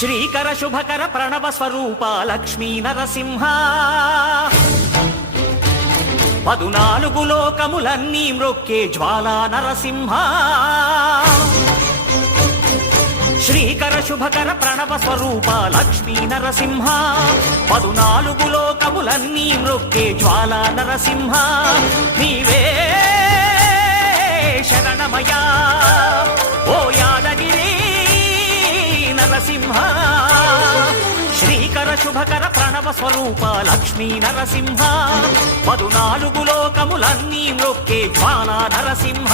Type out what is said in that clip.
శ్రీకర శుభకర ప్రణవ స్వరూప లక్ష్మీ నరసింహ 14 లోకములన్నీ మ్రొక్కే జ్వాలా నరసింహ శ్రీకర శుభకర ప్రణవ స్వరూప లక్ష్మీ నరసింహ 14 లోకములన్నీ మ్రొక్కే జ్వాలా నరసింహ నీవే శరణమయా ఓ యాదగిరి నరసింహ శ్రీకర శుభకర ప్రణవ స్వరూప లక్ష్మీ నరసింహ 14 లోకములన్నీ మ్రొక్కే జ్వాలా నరసింహ